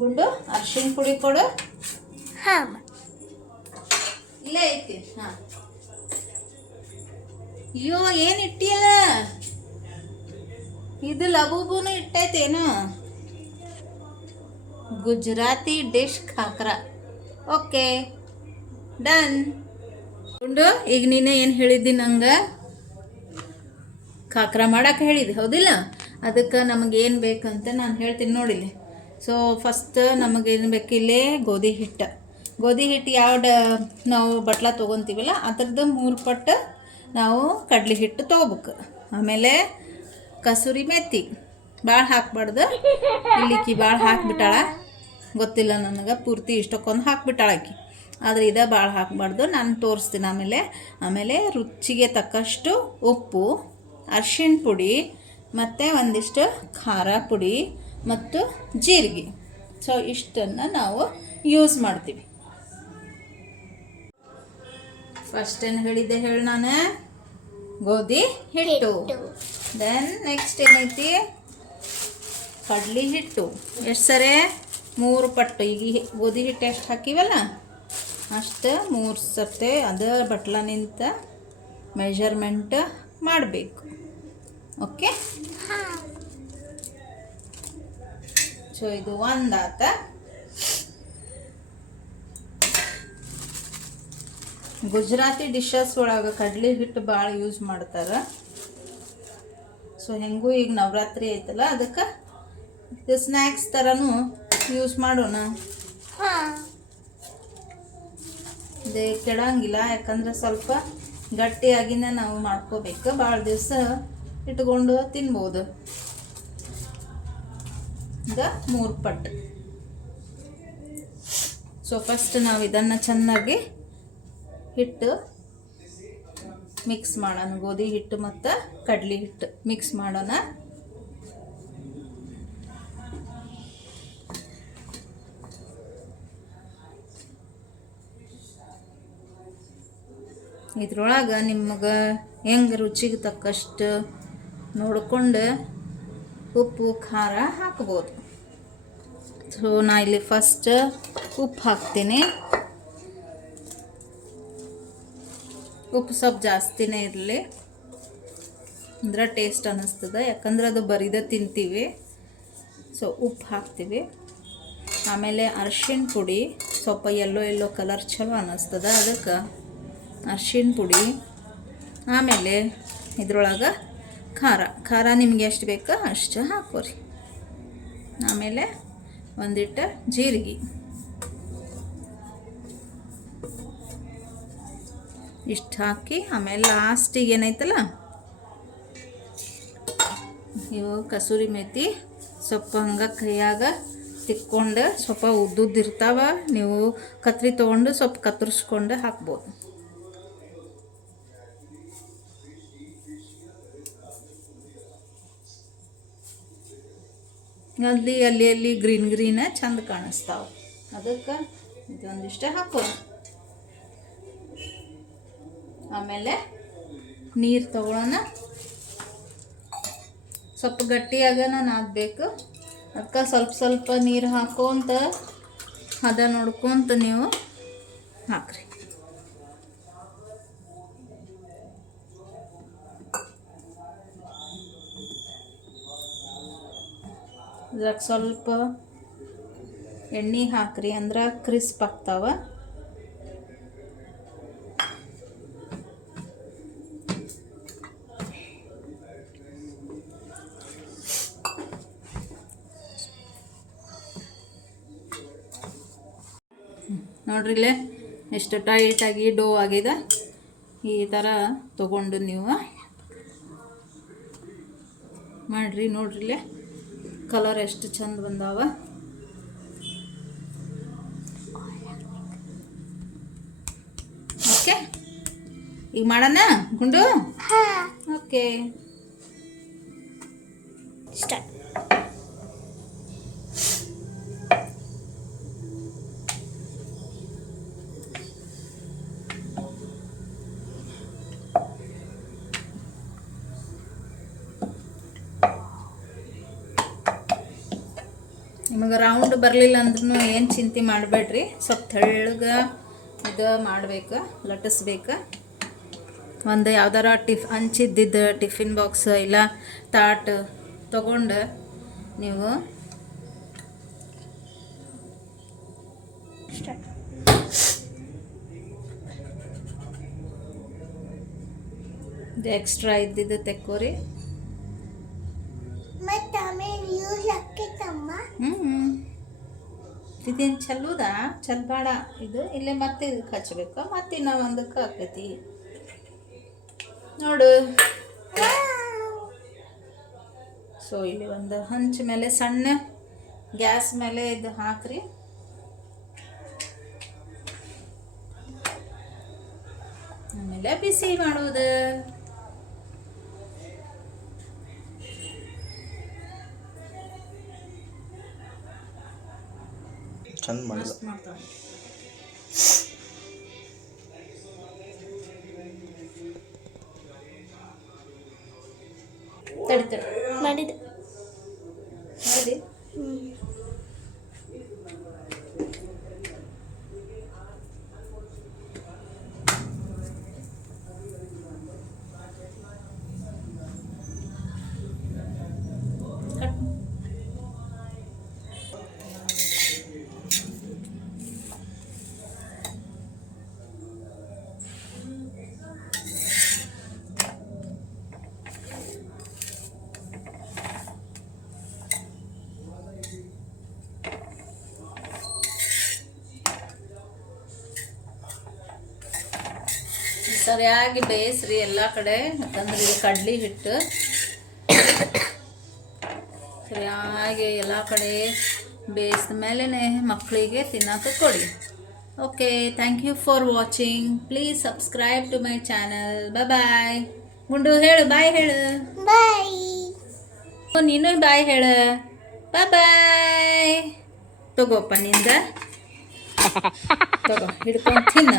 ಗುಂಡು ಅರ್ಶಿಣ ಪುಡಿ ಕೊಡು. ಹಾಂ ಇಲ್ಲೇ ಐತಿ. ಹಾಂ ಅಯ್ಯೋ ಏನು ಇಟ್ಟಿಯಲ್ಲ, ಇದು ಲಬೂಬುನು ಇಟ್ಟೈತೇನು. Gujarati dish khakhra. Okay done. ಗುಂಡು ಈಗ ನೀನೇ ಏನು ಹೇಳಿದ್ದಿ ನಂಗೆ, ಖಾಕ್ರಾ ಮಾಡಕ್ಕೆ ಹೇಳಿದೆ ಹೌದಿಲ್ಲ. ಅದಕ್ಕೆ ನಮಗೇನು ಬೇಕಂತ ನಾನು ಹೇಳ್ತೀನಿ ನೋಡಿಲ್ಲಿ. ಸೊ ಫಸ್ಟ್ ನಮಗೇನು ಬೇಕಿಲ್ಲೇ ಗೋಧಿ ಹಿಟ್ಟು. ಗೋಧಿ ಹಿಟ್ಟು ನಾವು ಬಟ್ಲ ತೊಗೊತೀವಲ್ಲ ಅದ್ರದ್ದು 3 ಪಟ್ಟು ನಾವು ಕಡ್ಲೆ ಹಿಟ್ಟು ತೊಗೋಬೇಕು. ಆಮೇಲೆ ಕಸೂರಿ ಮೆಥಿ ಭಾಳ ಹಾಕ್ಬಾರ್ದು. ಇಲ್ಲಿಕ್ಕಿ ಭಾಳ ಹಾಕ್ಬಿಟ್ಟಾಳ, ಗೊತ್ತಿಲ್ಲ ನನಗೆ, ಪೂರ್ತಿ ಇಷ್ಟಕ್ಕೊಂದು ಹಾಕ್ಬಿಟ್ಟಾಳಕಿ. ಆದರೆ ಇದು ಭಾಳ ಹಾಕ್ಬಾರ್ದು, ನಾನು ತೋರಿಸ್ತೀನಿ ಆಮೇಲೆ ರುಚಿಗೆ ತಕ್ಕಷ್ಟು ಉಪ್ಪು, ಅರ್ಶಿಣ ಪುಡಿ ಮತ್ತು ಒಂದಿಷ್ಟು ಖಾರ ಪುಡಿ ಮತ್ತು ಜೀರಿಗೆ. ಸೊ ಇಷ್ಟನ್ನು ನಾವು ಯೂಸ್ ಮಾಡ್ತೀವಿ. ಫಸ್ಟ್ ಏನು ಹೇಳಿದ್ದೆ ಹೇಳಿ ನಾನು, ಗೋಧಿ ಹಿಟ್ಟು. ದೆನ್ ನೆಕ್ಸ್ಟ್ ಏನೈತಿ, ಕಡ್ಲಿ ಹಿಟ್ಟು. ಎಷ್ಟು ಸರಿ? 3 ಪಟ್ಟು. ಈಗ ಗೋಧಿ ಹಿಟ್ಟು ಎಷ್ಟು ಹಾಕಿವಲ್ಲ ಅಷ್ಟು 3 ಸತಿ ಅದ ಬಟ್ಲ ನಿಂತ ಮೆಜರ್ಮೆಂಟ್ ಮಾಡಬೇಕು. ಓಕೆ, ಸೊ ಇದು ಒಂದಾತ. ಗುಜರಾತಿ ಡಿಶಸ್ ಒಳಗೆ ಕಡ್ಲಿ ಹಿಟ್ಟು ಭಾಳ ಯೂಸ್ ಮಾಡ್ತಾರೆ. ಸೊ ಹೆಂಗೂ ಈಗ ನವರಾತ್ರಿ ಐತಲ್ಲ, ಅದಕ್ಕೆ ಇದು ಸ್ನ್ಯಾಕ್ಸ್ ಥರನೂ ಯೂಸ್ ಮಾಡೋಣ. ಇದೇ ಕೆಡಂಗಿಲ್ಲ, ಯಾಕಂದ್ರೆ ಸ್ವಲ್ಪ ಗಟ್ಟಿಯಾಗಿನೇ ನಾವು ಮಾಡ್ಕೋಬೇಕು. ಭಾಳ ದಿವಸ ಇಟ್ಕೊಂಡು ತಿನ್ಬೋದು. ಇದು 3 ಪಟ್ಟು. ಸೊ ಫಸ್ಟ್ ನಾವು ಇದನ್ನು ಚೆನ್ನಾಗಿ ಹಿಟ್ಟು ಮಿಕ್ಸ್ ಮಾಡೋಣ. ಗೋಧಿ ಹಿಟ್ಟು ಮತ್ತು ಕಡ್ಲಿ ಹಿಟ್ಟು ಮಿಕ್ಸ್ ಮಾಡೋಣ. ಇದ್ರೊಳಗೆ ನಿಮಗೆ ಹೆಂಗೆ ರುಚಿಗೆ ತಕ್ಕಷ್ಟು ನೋಡ್ಕೊಂಡು ಉಪ್ಪು ಖಾರ ಹಾಕ್ಬೋದು. ಸೊ ನಾ ಇಲ್ಲಿ ಫಸ್ಟ್ ಉಪ್ಪು ಹಾಕ್ತೀನಿ. ಉಪ್ಪು ಸ್ವಲ್ಪ ಜಾಸ್ತಿನೇ ಇರಲಿ ಅಂದ್ರೆ ಟೇಸ್ಟ್ ಅನ್ನಿಸ್ತದೆ, ಯಾಕಂದ್ರೆ ಅದು ಬರಿದ ತಿಂತೀವಿ. ಸೊ ಉಪ್ಪು ಹಾಕ್ತೀವಿ. ಆಮೇಲೆ ಅರ್ಶಿಣ ಪುಡಿ, ಸ್ವಲ್ಪ ಎಲ್ಲೋ ಕಲರ್ ಚಲೋ ಅನ್ನಿಸ್ತದೆ, ಅದಕ್ಕೆ ಅರ್ಶಿಣ ಪುಡಿ. ಆಮೇಲೆ ಇದ್ರೊಳಗೆ ಖಾರ ನಿಮ್ಗೆ ಎಷ್ಟು ಬೇಕೋ ಅಷ್ಟು ಹಾಕೋರಿ. ಆಮೇಲೆ ಒಂದಿಟ್ಟು ಜೀರಿಗೆ, ಇಷ್ಟು ಹಾಕಿ ಆಮೇಲೆ ಲಾಸ್ಟಿಗೆ ಏನೈತಲ್ಲ ಇವು ಕಸೂರಿ ಮೆಥಿ ಸ್ವಲ್ಪ ಹಂಗೆ ಕೈಯಾಗ ತಿಕ್ಕೊಂಡು, ಸ್ವಲ್ಪ ಉದ್ದುದ್ದಿರ್ತಾವ, ನೀವು ಕತ್ರಿ ತೊಗೊಂಡು ಸ್ವಲ್ಪ ಕತ್ತರಿಸ್ಕೊಂಡು ಹಾಕ್ಬೋದು. ಅಲ್ಲಿ ಗ್ರೀನ್ ಚಂದ ಕಾಣಿಸ್ತಾವೆ, ಅದಕ್ಕೆ ಇದೊಂದಿಷ್ಟು ಹಾಕೋದು. ಆಮೇಲೆ ನೀರು ತಗೊಳ್ಳೋಣ. ಸ್ವಲ್ಪ ಗಟ್ಟಿಯಾಗನ ನಾದಬೇಕು, ಅದಕ್ಕೆ ಸ್ವಲ್ಪ ನೀರು ಹಾಕೋಂತ ಹದ ನೋಡ್ಕೊಂತ ನೀವು ಹಾಕ್ರಿ. ಇದ್ರಾಗ ಸ್ವಲ್ಪ ಎಣ್ಣೆ ಹಾಕ್ರಿ, ಅಂದ್ರೆ ಕ್ರಿಸ್ಪ್ ಆಗ್ತಾವ. ನೋಡ್ರಿ ಇಲ್ಲೇ ಎಷ್ಟು ಟೈಟಾಗಿ ಡೋ ಆಗಿದೆ. ಈ ಥರ ತೊಗೊಂಡು ನೀವು ಮಾಡಿರಿ. ನೋಡ್ರಿ ಇಲ್ಲೇ ಕಲರ್ ಎಷ್ಟು ಚಂದ ಬಂದಾವ. ಓಕೆ, ಈಗ ಮಾಡೋಣ ಗುಂಡು. Okay start. ನಿಮಗೆ ರೌಂಡ್ ಬರಲಿಲ್ಲ ಅಂದ್ರೂ ಏನು ಚಿಂತೆ ಮಾಡಬೇಡ್ರಿ, ಸ್ವಲ್ಪ ತೆಳ್ಳಗೆ ಇದು ಮಾಡ್ಬೇಕು, ಲಟ್ಟಿಸ್ಬೇಕು. ಒಂದು ಯಾವ್ದಾರ ಹಂಚಿದ್ದಿದ್ದು ಟಿಫಿನ್ ಬಾಕ್ಸ್ ಇಲ್ಲ ತಾಟ್ ತಗೊಂಡು ನೀವು ಇದು ಎಕ್ಸ್ಟ್ರಾ ಇದ್ದಿದ್ದು ತೆಕ್ಕೋರಿ. ಇದೇನು ಚಲ್ಲುದಾ? ಚಲ್ಬೇಡ, ಇದು ಇಲ್ಲೇ ಮತ್ತೆ ಇದಕ್ಕೆ ಹಚ್ಬೇಕು, ಮತ್ತೆ ನಾವು ಒಂದಕ್ಕೆ ಹಾಕೈತಿ ನೋಡು. ಸೊ ಇಲ್ಲಿ ಒಂದು ಹಂಚ ಮೇಲೆ ಸಣ್ಣ ಗ್ಯಾಸ್ ಮೇಲೆ ಇದು ಹಾಕ್ರಿ. ಆಮೇಲೆ ಬಿಸಿ ಮಾಡೋದು. ಚಂದ ಮಾಡಿದ. ತಡಿ ಮಾಡಿದೆ ನೋಡಿ. ಸರಿಯಾಗಿ ಬೇಯಿಸ್ರಿ ಎಲ್ಲ ಕಡೆ, ಯಾಕಂದ್ರೆ ಇದು ಕಡ್ಲಿ ಹಿಟ್ಟು ಸರಿಯಾಗಿ ಎಲ್ಲ ಕಡೆ ಬೇಯಿಸಿದ ಮೇಲೆ ಮಕ್ಕಳಿಗೆ ತಿನ್ನೋಕೆ ಕೊಡಿ. Okay, thank you for watching. Please subscribe to my channel. Bye. ಗುಂಡು ಹೇಳು, ಬಾಯ್ ಹೇಳು. ಬಾಯ್. ನೀನು ಬಾಯ್ ಹೇಳು. ಬಾಯ್. ತಗೋಪ್ಪ ನಿಂದ, ತಗೋ ಹಿಡ್ಕೊಂಡು ತಿನ್ನ.